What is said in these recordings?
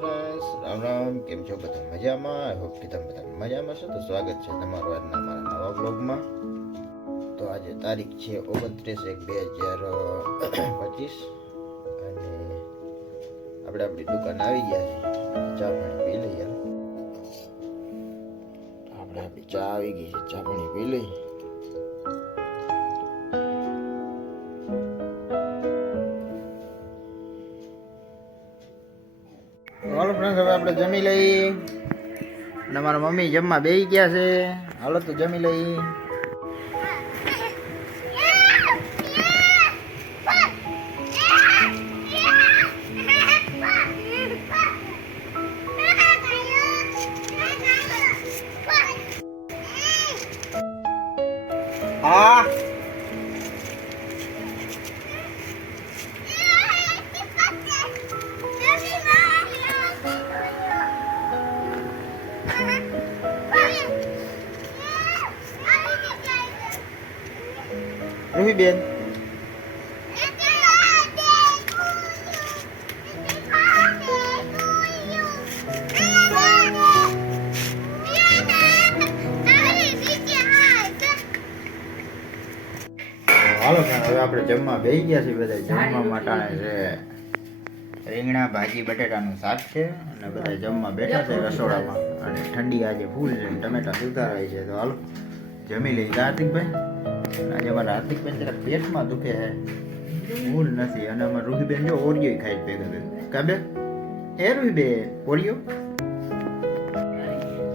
Friends, Ram Ram. કેમ છો બધા? મજામાં? આઈ હોપ કે તમે બધા મજામાં છો. તો સ્વાગત છે તમારું આજના મારા નવા બ્લોગમાં. તો આજે તારીખ છે 29/1/2025 અને આપણે આપણી દુકાન આવી ગયા છે. ચા પાણી પી લઈએ. આપણે આપણી ચા આવી ગઈ છે, ચા પાણી પી લઈએ. હાલો ફ્રેન્ડ, હવે આપણે જમી લઈએ અને મારા મમ્મી જમવા બેસી ગયા છે. હાલો તો જમી લઈએ. હા રૂહી બેન, હાલો હવે આપણે જમવા બેસી ગયા છીએ. બધા જમવા માટે છે રીંગણા ભાજી બટેટાનું શાક છે અને બધા જમવા બેઠા છે રસોડામાં. અને ઠંડી આજે ફૂલ છે, ટમેટા સુધારાય છે. તો હાલો જમી લઈ. હાર્દિકભાઈ, આજે અમારા હાર્દિકભાઈ જરા પેટમાં દુખે છે, ફૂલ નથી. અને અમારા રૂહીબેન જો ઓરિયો ખાઈ ભેગા ભેગા. કાબે હે રૂહીબેન ઓરિયો.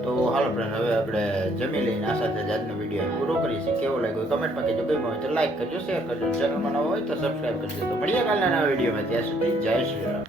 તો હાલો ફ્રેન્ડ, હવે આપણે જમી લઈને આ સાથે જ આજનો વિડીયો પૂરો કરીશું. કેવો લાગ્યો કમેન્ટમાં કહેજો. ગમ્યો હોય તો લાઈક કરજો, શેર કરજો, ચેનલમાં નવો હોય તો સબસ્ક્રાઈબ કરજો. તો મળીએ કાલના નવા વિડીયોમાં. ત્યાં સુધી જય શ્રી રામ.